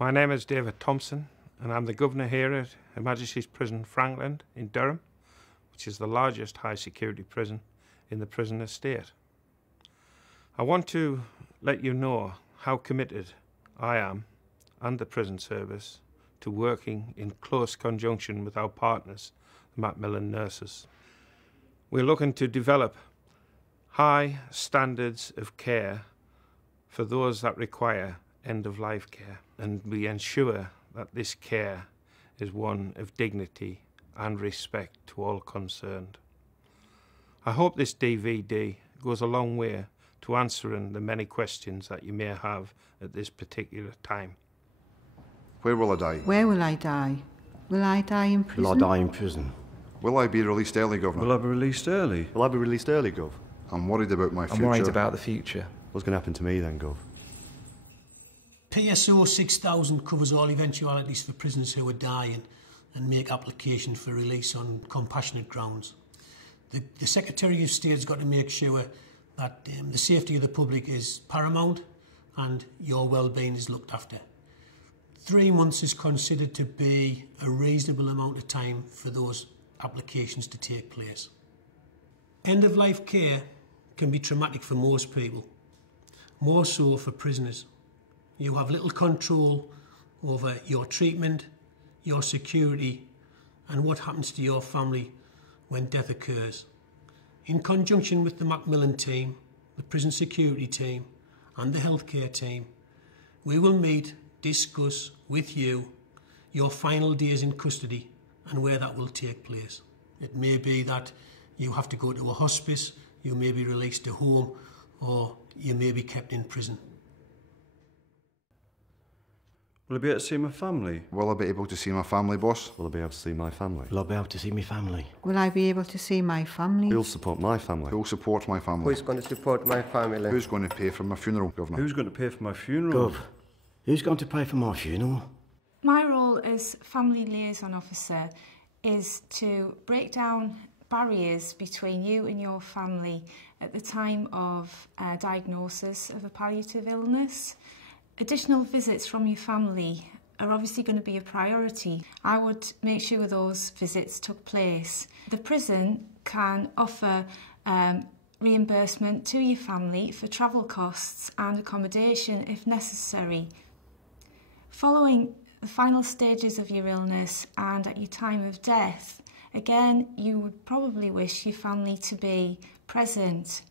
My name is David Thompson, and I'm the Governor here at Her Majesty's Prison Frankland in Durham, which is the largest high security prison in the prison estate. I want to let you know how committed I am and the prison service to working in close conjunction with our partners, the Macmillan nurses. We're looking to develop high standards of care for those that require end-of-life care, and we ensure that this care is one of dignity and respect to all concerned. I hope this DVD goes a long way to answering the many questions that you may have at this particular time. Where will I die? Where will I die? Will I die in prison? Will I die in prison? Will I be released early, Governor? Will I be released early? Will I be released early, Gov? I'm worried about my future. I'm worried about the future. What's going to happen to me then, Gov? PSO 6000 covers all eventualities for prisoners who are dying and make application for release on compassionate grounds. The Secretary of State's got to make sure that the safety of the public is paramount and your well-being is looked after. 3 months is considered to be a reasonable amount of time for those applications to take place. End-of-life care can be traumatic for most people, more so for prisoners. You have little control over your treatment, your security, and what happens to your family when death occurs. In conjunction with the Macmillan team, the prison security team, and the healthcare team, we will meet, discuss with you your final days in custody and where that will take place. It may be that you have to go to a hospice, you may be released to home, or you may be kept in prison. Will I be able to see my family? Will I be able to see my family, boss? Will I be able to see my family? Will I be able to see my family? Will I be able to see my family? Who'll support my family? Who'll support my family? Who's going to support my family? Who's going to pay for my funeral, Governor? Who's going to pay for my funeral? Gov, who's going to pay for my funeral? My role as Family Liaison Officer is to break down barriers between you and your family at the time of diagnosis of a palliative illness. Additional visits from your family are obviously going to be a priority. I would make sure those visits took place. The prison can offer reimbursement to your family for travel costs and accommodation if necessary. Following the final stages of your illness and at your time of death, again, you would probably wish your family to be present.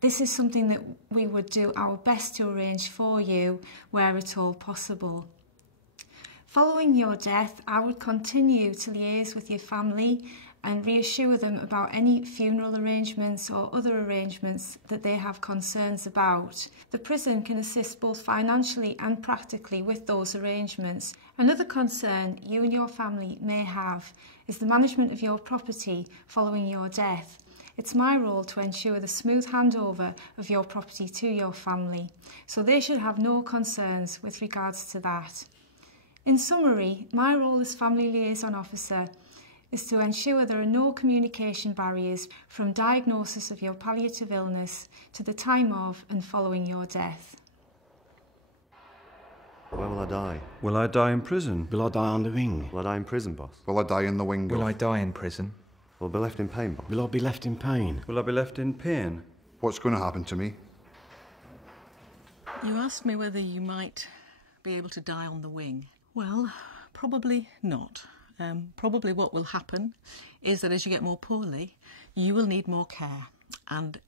This is something that we would do our best to arrange for you where at all possible. Following your death, I would continue to liaise with your family and reassure them about any funeral arrangements or other arrangements that they have concerns about. The prison can assist both financially and practically with those arrangements. Another concern you and your family may have is the management of your property following your death. It's my role to ensure the smooth handover of your property to your family, so they should have no concerns with regards to that. In summary, my role as Family Liaison Officer is to ensure there are no communication barriers from diagnosis of your palliative illness to the time of and following your death. Where will I die? Will I die in prison? Will I die on the wing? Will I die in prison, boss? Will I die in the wing, Gov? Will I die in prison? Will I be left in pain, boss? Will I be left in pain? Will I be left in pain? What's going to happen to me? You asked me whether you might be able to die on the wing. Well, probably not. Probably what will happen is that as you get more poorly, you will need more care. And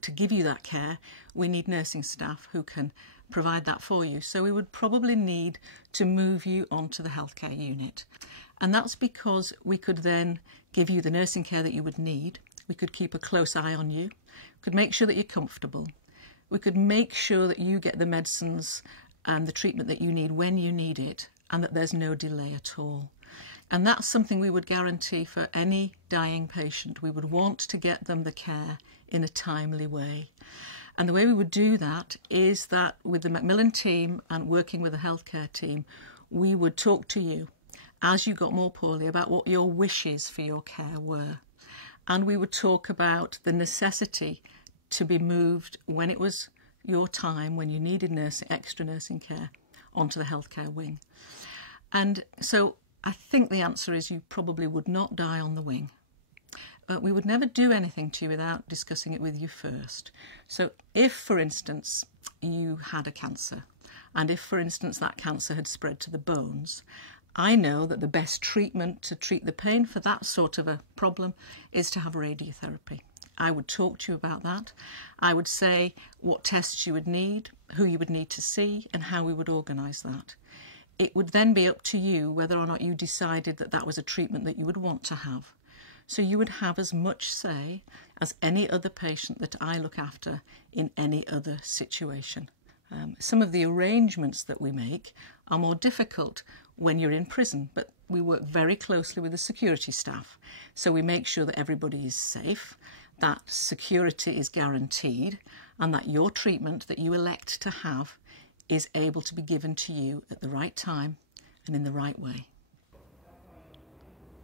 to give you that care, we need nursing staff who can provide that for you. So we would probably need to move you onto the healthcare unit. And that's because we could then give you the nursing care that you would need. We could keep a close eye on you. We could make sure that you're comfortable. We could make sure that you get the medicines and the treatment that you need when you need it, and that there's no delay at all. And that's something we would guarantee for any dying patient. We would want to get them the care in a timely way. And the way we would do that is that with the Macmillan team and working with the healthcare team, we would talk to you as you got more poorly about what your wishes for your care were. And we would talk about the necessity to be moved when it was your time, when you needed extra nursing care, onto the healthcare wing. And so I think the answer is you probably would not die on the wing. We would never do anything to you without discussing it with you first. So if, for instance, you had a cancer, and if, for instance, that cancer had spread to the bones, I know that the best treatment to treat the pain for that sort of a problem is to have radiotherapy. I would talk to you about that. I would say what tests you would need, who you would need to see, and how we would organise that. It would then be up to you whether or not you decided that that was a treatment that you would want to have. So you would have as much say as any other patient that I look after in any other situation. Some of the arrangements that we make are more difficult when you're in prison, but we work very closely with the security staff. So we make sure that everybody is safe, that security is guaranteed, and that your treatment that you elect to have is able to be given to you at the right time and in the right way.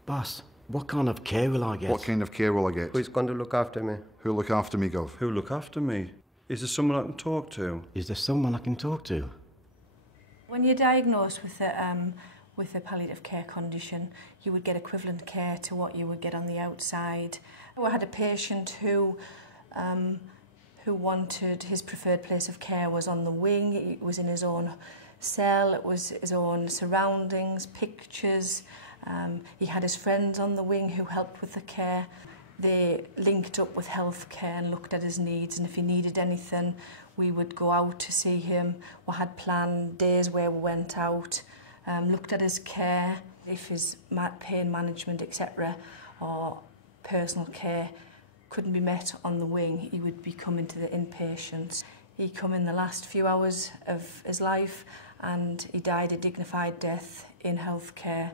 Boss, what kind of care will I get? What kind of care will I get? Who's going to look after me? Who'll look after me, Gov? Who'll look after me? Is there someone I can talk to? Is there someone I can talk to? When you're diagnosed with a palliative care condition, you would get equivalent care to what you would get on the outside. I had a patient who wanted his preferred place of care was on the wing. It was in his own cell, it was his own surroundings, pictures. He had his friends on the wing who helped with the care. They linked up with healthcare and looked at his needs, and if he needed anything, we would go out to see him. We had planned days where we went out, looked at his care, if his pain management, etc., or personal care couldn't be met on the wing, he would be coming to the inpatients. He come in the last few hours of his life, and he died a dignified death in healthcare.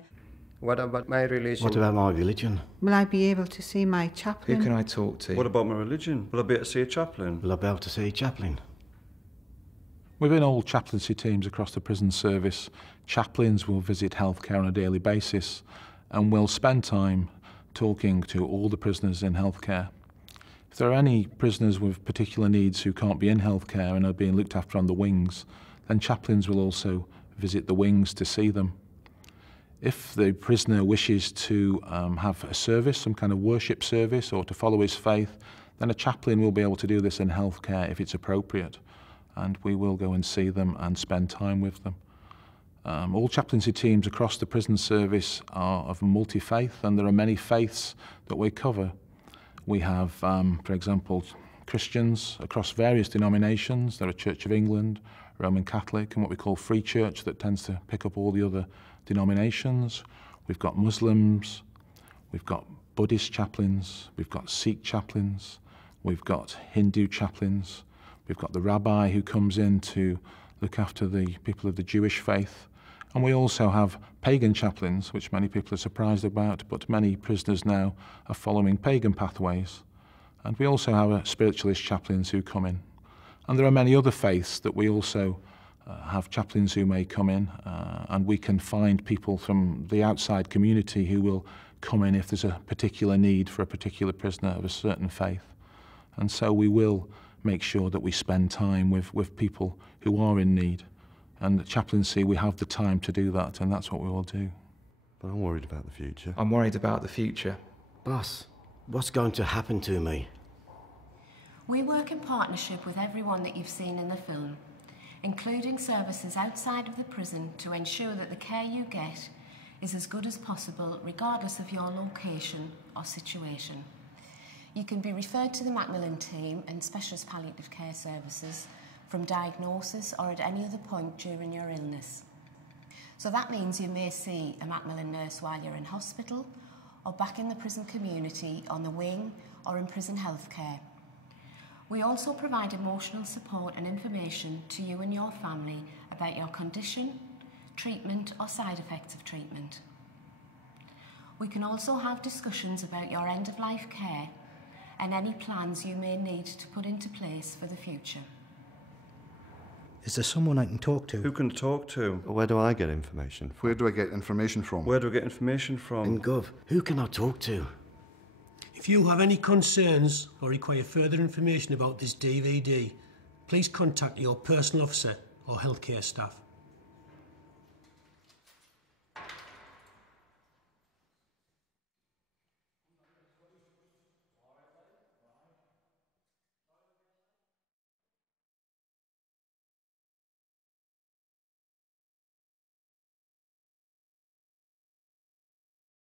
What about my religion? What about my religion? Will I be able to see my chaplain? Who can I talk to? What about my religion? Will I be able to see a chaplain? Will I be able to see a chaplain? Within all chaplaincy teams across the prison service, chaplains will visit healthcare on a daily basis and will spend time talking to all the prisoners in healthcare. If there are any prisoners with particular needs who can't be in healthcare and are being looked after on the wings, then chaplains will also visit the wings to see them. If the prisoner wishes to have a service, some kind of worship service, or to follow his faith, then a chaplain will be able to do this in healthcare if it's appropriate, and we will go and see them and spend time with them. All chaplaincy teams across the prison service are of multi-faith, and there are many faiths that we cover. We have, for example, Christians across various denominations. There are Church of England, Roman Catholic, and what we call Free Church that tends to pick up all the other denominations. We've got Muslims, we've got Buddhist chaplains, we've got Sikh chaplains, we've got Hindu chaplains, we've got the rabbi who comes in to look after the people of the Jewish faith, and we also have pagan chaplains, which many people are surprised about, but many prisoners now are following pagan pathways. And we also have spiritualist chaplains who come in. And there are many other faiths that we also have chaplains who may come in, and we can find people from the outside community who will come in if there's a particular need for a particular prisoner of a certain faith. And so we will make sure that we spend time with people who are in need. And at chaplaincy, we have the time to do that, and that's what we will do. But I'm worried about the future. I'm worried about the future. Boss, what's going to happen to me? We work in partnership with everyone that you've seen in the film, including services outside of the prison, to ensure that the care you get is as good as possible regardless of your location or situation. You can be referred to the Macmillan team and specialist palliative care services from diagnosis or at any other point during your illness. So that means you may see a Macmillan nurse while you're in hospital, or back in the prison community on the wing or in prison healthcare. We also provide emotional support and information to you and your family about your condition, treatment or side effects of treatment. We can also have discussions about your end-of-life care and any plans you may need to put into place for the future. Is there someone I can talk to? Who can talk to? Where do I get information from? Where do I get information from? Where do I get information from? And Gov, who can I talk to? If you have any concerns or require further information about this DVD, please contact your personal officer or healthcare staff.